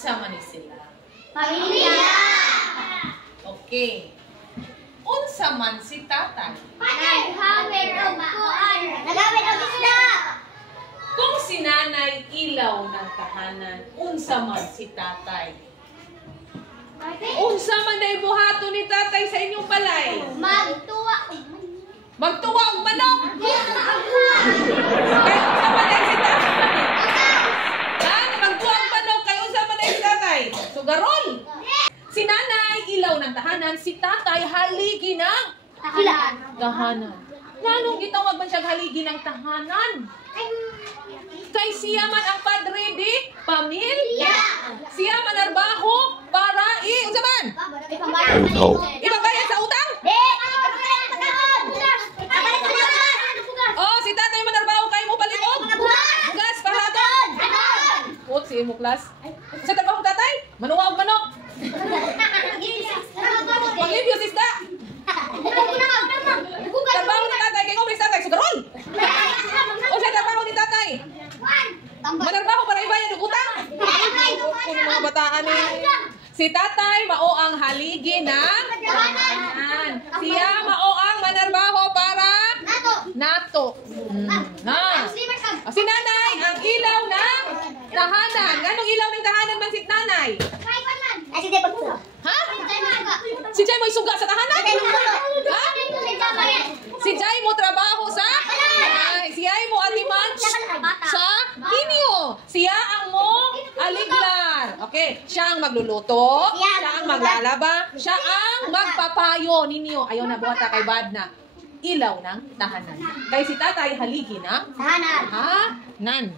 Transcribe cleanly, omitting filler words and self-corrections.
Unsa man ni sila? Pamilya! Okay. Unsa man si tatay? Naghawid og kuan. Naghawid og isda. Kung si nanay ilaw ng tahanan, unsa man si tatay? Unsa man day buhato ni tatay sa inyong balay? Magtuwa. Magtuwa og manok. Yes, Kay unsa man day si tatay? Magtuwa og manok kay unsa man day si tatay? Sugarol. Si nanay ilaw ng tahanan, si tatay haligi ng tahanan. Nganong gitawag man siya haligi ng tahanan? Kay siya man ang padre di pamilya. Siya man narbaho para unsa man? Ibagayad sa utang? Oh, si tatay man narbaho kay mo palibog. Bugas para aton. Put si imo class. Sa trabaho tatay, manuwa og manok. Paglibyo si isda. Trabaho ni tatay kay kumris tatay sugarol. O sa trabaho ni tatay? Manarbaho para ibayan og utang. Kuno mga bataan ni. Si tatay mao ang haligi ng tahanan. Siya mao ang manarbaho para nato. Si nanay ang ilaw ng tahanan. Ganong ilaw ng tahanan man si nanay? Ha? Si Jay mo isuga sa tahanan? Ha? Si Jay mo trabaho sa? Siya mo atiman sa inyo. Siya ang mo aliglar. Okay. Siya ang magluluto. Siya ang maglalaba. Siya ang magpapayo ninyo. Ayaw na buhata kay bad na. Ilaw ng tahanan. Kay si tatay haligi na? Tahanan. Ha? Nan.